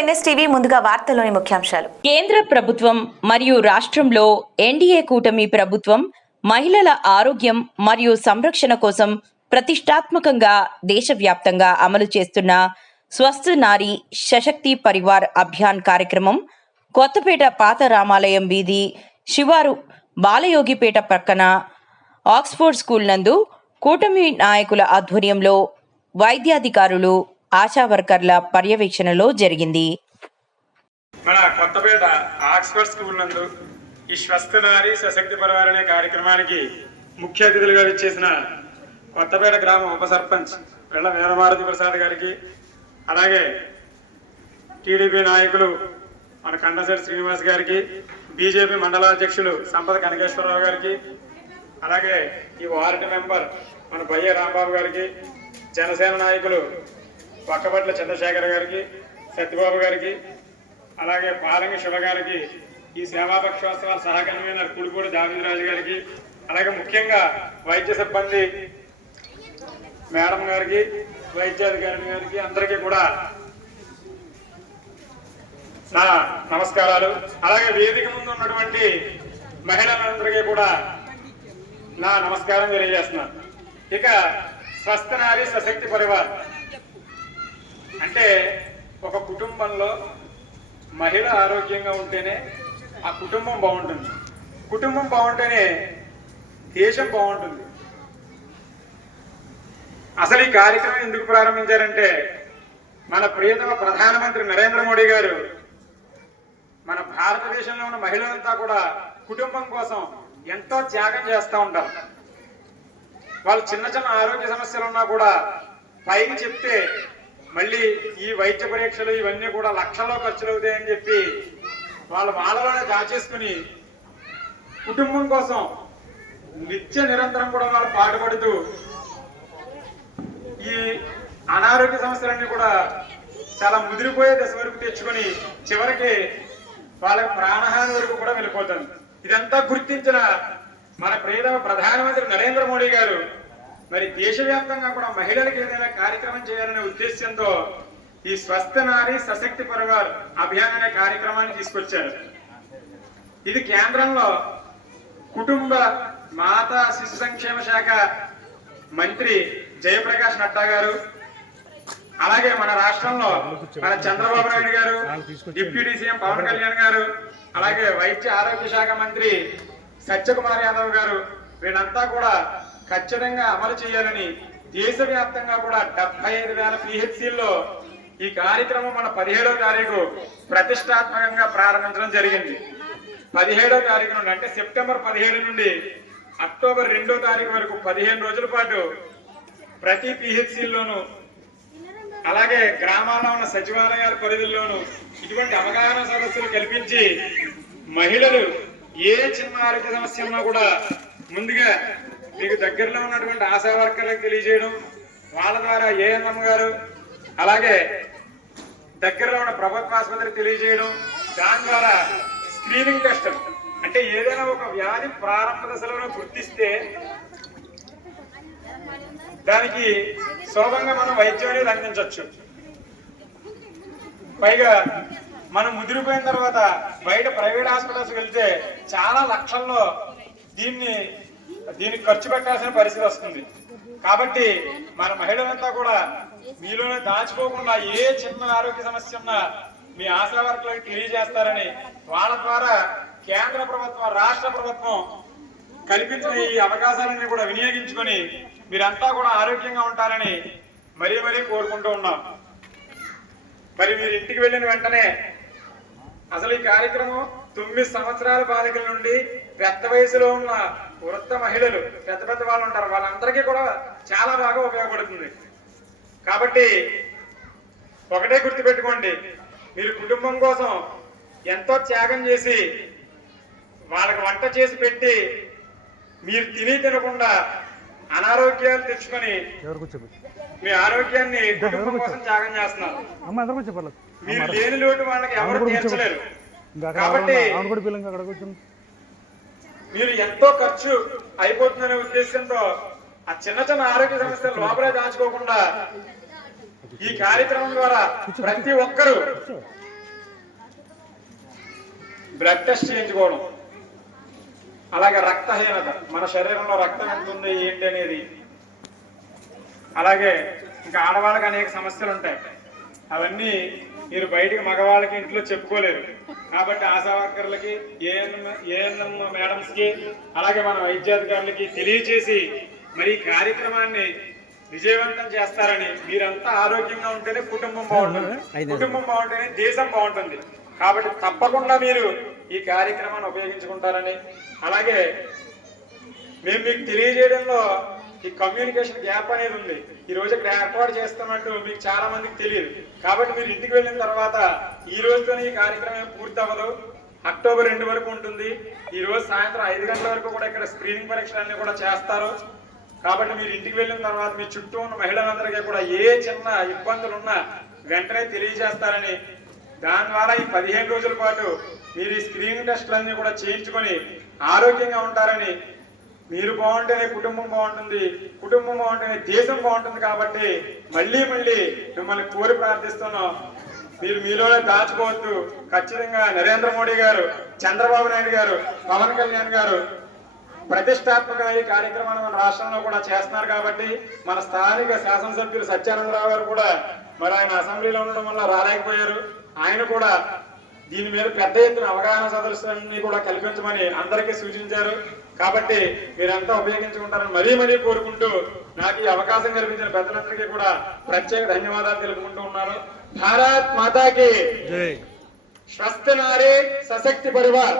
NSTV ముందుగా వార్తల్లోని ముఖ్యాంశాలు. కేంద్ర ప్రభుత్వం మరియు రాష్ట్రంలో ఎన్డీఏ కూటమి ప్రభుత్వం మహిళల ఆరోగ్యం మరియు సంరక్షణ కోసం ప్రతిష్టాత్మకంగా దేశవ్యాప్తంగా అమలు చేస్తున్న స్వస్థ నారి సశక్తి పరివార్ అభియాన్ కార్యక్రమం కొత్తపేట పాత రామాలయం వీధి శివారు బాలయోగిపేట ప్రక్కన ఆక్స్ఫోర్డ్ స్కూల్ నందు కూటమి నాయకుల ఆధ్వర్యంలో వైద్యాధికారులు ఆశా వర్కర్ల పర్యవేక్షణలో జరిగింది. మన కొత్తపేట ఆక్స్ఫర్డ్ స్కూల్ నందు ఈ స్వస్థనారి సశక్తి పరివార్ కార్యక్రమానికి ముఖ్య అతిథులుగా విచ్చేసిన కొత్తపేట గ్రామ ఉప సర్పంచ్ వెళ్ళ వీరమారుతి ప్రసాద్ గారికి అలాగే టీడీపీ నాయకులు మన కండసేటి శ్రీనివాస్ గారికి బీజేపీ మండలాధ్యక్షులు సంపద కనకేశ్వరరావు గారికి అలాగే ఈ వార్డు మెంబర్ మన బయ్య రాంబాబు గారికి జనసేన నాయకులు పక్కపట్ల చంద్రశేఖర్ గారికి సత్యబాబు గారికి అలాగే పాలంగి శివ గారికి ఈ సేవాపక్షోత్సవాల సహ కన్వీనర్ కుడిపూడి దావిదరాజు గారికి అలాగే ముఖ్యంగా వైద్య సిబ్బంది మేడం గారికి వైద్యాధికారి గారికి అందరికీ కూడా నా నమస్కారాలు. అలాగే వేదిక ముందు ఉన్నటువంటి మహిళలందరికీ కూడా నా నమస్కారం తెలియజేస్తున్నాను. ఇక స్వస్థ నారి సశక్తి పరివార్. అంటే ఒక కుటుంబంలో మహిళ ఆరోగ్యంగా ఉంటేనే ఆ కుటుంబం బాగుంటుంది. కుటుంబం బాగుంటేనే దేశం బాగుంటుంది. అసలు ఈ కార్యక్రమం ఎందుకు ప్రారంభించారంటే మన ప్రియతమ ప్రధానమంత్రి నరేంద్ర మోడీ గారు మన భారతదేశంలో ఉన్న మహిళలంతా కూడా కుటుంబం కోసం ఎంతో త్యాగం చేస్తూ ఉంటారు. వాళ్ళు చిన్న చిన్న ఆరోగ్య సమస్యలు ఉన్నా కూడా పైకి చెప్తే మళ్ళీ ఈ వైద్య పరీక్షలు ఇవన్నీ కూడా లక్షల్లో ఖర్చులు అవుతాయని చెప్పి వాళ్ళ వాళ్ళలోనే దాచేసుకుని కుటుంబం కోసం నిత్య నిరంతరం కూడా వాళ్ళు పాటుపడుతూ ఈ అనారోగ్య సమస్యలన్నీ కూడా చాలా ముదిరిపోయే దశ వరకు తెచ్చుకొని చివరికి వాళ్ళకి ప్రాణహాని వరకు కూడా వెళ్ళిపోతుంది. ఇదంతా గుర్తించిన మన ప్రియతమ ప్రధానమంత్రి నరేంద్ర మోడీ గారు మరి దేశవ్యాప్తంగా కూడా మహిళలకు ఏదైనా కార్యక్రమం చేయాలనే ఉద్దేశంతో ఈ స్వస్థ నారి సశక్తి పరివార్ అభియాన్ అనే కార్యక్రమాన్ని తీసుకొచ్చారు. ఇది కేంద్రంలో కుటుంబ మాతా శిశు సంక్షేమ శాఖ మంత్రి జయప్రకాష్ నడ్డా గారు అలాగే మన రాష్ట్రంలో మన చంద్రబాబు నాయుడు గారు డిప్యూటీ సీఎం పవన్ కళ్యాణ్ గారు అలాగే వైద్య ఆరోగ్య శాఖ మంత్రి సత్యకుమార్ యాదవ్ గారు వీళ్ళంతా కూడా ఖచ్చితంగా అమలు చేయాలని దేశవ్యాప్తంగా కూడా డెబ్బై ఐదు వేల పిహెచ్సిల్లో ఈ కార్యక్రమం మన పదిహేడవ తారీఖు ప్రతిష్టాత్మకంగా ప్రారంభించడం జరిగింది. పదిహేడవ తారీఖు నుండి అంటే సెప్టెంబర్ పదిహేడు నుండి అక్టోబర్ రెండో తారీఖు వరకు పదిహేను రోజుల పాటు ప్రతి పిహెచ్సిల్లోనూ అలాగే గ్రామాల్లో ఉన్న సచివాలయాల పరిధిలోనూ ఇటువంటి అవగాహన సదస్సులు కల్పించి మహిళలు ఏ చిన్న ఆరోగ్య సమస్య ఉన్నా కూడా ముందుగా మీకు దగ్గరలో ఉన్నటువంటి ఆశా వర్కర్లకు తెలియజేయడం వాళ్ళ ద్వారా ఏఎన్ఎం గారు అలాగే దగ్గరలో ఉన్న ప్రభుత్వ ఆసుపత్రికి తెలియజేయడం దాని ద్వారా స్క్రీనింగ్ టెస్ట్ అంటే ఏదైనా ఒక వ్యాధి ప్రారంభ దశలో గుర్తిస్తే దానికి సులభంగా మనం వైద్యం అనేది అందించవచ్చు పైగా మనం ముదిరిపోయిన తర్వాత బయట ప్రైవేట్ హాస్పిటల్స్కి వెళ్తే చాలా లక్షల్లో దీన్ని దీనికి ఖర్చు పెట్టాల్సిన పరిస్థితి వస్తుంది. కాబట్టి మన మహిళలంతా కూడా మీలోనే దాచుకోకుండా ఏ చిన్న ఆరోగ్య సమస్య ఉన్నా మీ ఆశా వర్కులకు తెలియజేస్తారని వాళ్ళ ద్వారా కేంద్ర ప్రభుత్వం రాష్ట్ర ప్రభుత్వం కల్పించిన ఈ అవకాశాలన్నీ కూడా వినియోగించుకొని మీరంతా కూడా ఆరోగ్యంగా ఉంటారని మరీ మరీ కోరుకుంటూ ఉన్నాం. మరి మీరు ఇంటికి వెళ్ళిన వెంటనే అసలు ఈ కార్యక్రమం తొమ్మిది సంవత్సరాల బాలికల నుండి పెద్ద వయసులో ఉన్న వృద్ధ మహిళలు పెద్ద పెద్ద వాళ్ళు ఉంటారు. వాళ్ళందరికీ కూడా చాలా బాగా ఉపయోగపడుతుంది. కాబట్టి ఒకటే గుర్తుపెట్టుకోండి. మీరు కుటుంబం కోసం ఎంతో త్యాగం చేసి వాళ్ళకి వంట చేసి పెట్టి మీరు తిని తినకుండా అనారోగ్యాలు తెచ్చుకొని మీ ఆరోగ్యాన్ని కుటుంబం కోసం త్యాగం చేస్తున్నారు. మీరు లేని లోటు వాళ్ళకి ఎవరు తీర్చలేరు. కాబట్టి మీరు ఎంతో ఖర్చు అయిపోతుందనే ఉద్దేశంతో ఆ చిన్న చిన్న ఆరోగ్య సమస్యలు లోపలే దాచుకోకుండా ఈ కార్యక్రమం ద్వారా ప్రతి ఒక్కరూ బ్లడ్ టెస్ట్ చేయించుకోవడం అలాగే రక్తహీనత మన శరీరంలో రక్తం ఎంత ఉంది ఏంటి అనేది. అలాగే ఇంకా ఆడవాళ్ళకి అనేక సమస్యలు ఉంటాయి. అవన్నీ మీరు బయటికి మగవాళ్ళకి ఇంట్లో చెప్పుకోలేరు. కాబట్టి ఆశా వర్కర్లకి ఏఎన్ఎం ఏఎన్ఎం మేడమ్స్కి అలాగే మన వైద్యాధికారులకి తెలియచేసి మరి ఈ కార్యక్రమాన్ని విజయవంతం చేస్తారని మీరంతా ఆరోగ్యంగా ఉంటేనే కుటుంబం బాగుంటుంది. కుటుంబం బాగుంటేనే దేశం బాగుంటుంది. కాబట్టి తప్పకుండా మీరు ఈ కార్యక్రమాన్ని ఉపయోగించుకుంటారని. అలాగే మేము మీకు తెలియజేయడంలో ఈ కమ్యూనికేషన్ గ్యాప్ అనేది ఉంది. ఈ రోజు ఇక్కడ ఏర్పాటు చేస్తున్నట్టు మీకు చాలా మందికి తెలియదు. కాబట్టి మీరు ఇంటికి వెళ్ళిన తర్వాత ఈ రోజుతోనే ఈ కార్యక్రమం పూర్తి అవ్వదు అక్టోబర్ రెండు వరకు ఉంటుంది. ఈ రోజు సాయంత్రం ఐదు గంటల వరకు కూడా ఇక్కడ స్క్రీనింగ్ పరీక్షలన్నీ కూడా చేస్తారు. కాబట్టి మీరు ఇంటికి వెళ్ళిన తర్వాత మీ చుట్టూ ఉన్న మహిళలందరికీ కూడా ఏ చిన్న ఇబ్బందులు ఉన్నా వెంటనే తెలియజేస్తారని దాని ద్వారా ఈ పదిహేను రోజుల పాటు మీరు ఈ స్క్రీనింగ్ టెస్టులన్నీ కూడా చేయించుకొని ఆరోగ్యంగా ఉంటారని మీరు బాగుంటేనే కుటుంబం బాగుంటుంది కుటుంబం బాగుంటేనే దేశం బాగుంటుంది కాబట్టి మళ్ళీ మళ్ళీ మిమ్మల్ని కోరి ప్రార్థిస్తున్నాం. మీరు మీలోనే దాచుకోవద్దు. ఖచ్చితంగా నరేంద్ర మోడీ గారు చంద్రబాబు నాయుడు గారు పవన్ కళ్యాణ్ గారు ప్రతిష్టాత్మక ఈ కార్యక్రమాన్ని మన రాష్ట్రంలో కూడా చేస్తున్నారు కాబట్టి మన స్థానిక శాసనసభ్యులు సత్యానందరావు గారు కూడా మరి ఆయన అసెంబ్లీలో ఉండడం వల్ల రాలేకపోయారు. ఆయన కూడా దీని మీద పెద్ద ఎత్తున అవగాహన సదస్సులన్నీ కూడా కల్పించమని అందరికీ సూచించారు. కాబట్టి మీరంతా ఉపయోగించుకుంటారని మరీ మరీ కోరుకుంటూ నాకు ఈ అవకాశం కల్పించిన పెద్దలందరికీ కూడా ప్రత్యేక ధన్యవాదాలు తెలుపుకుంటూ ఉన్నాను. భారత్ మాతాకి. జై. స్వస్థ నారీ సశక్తి పరివార్.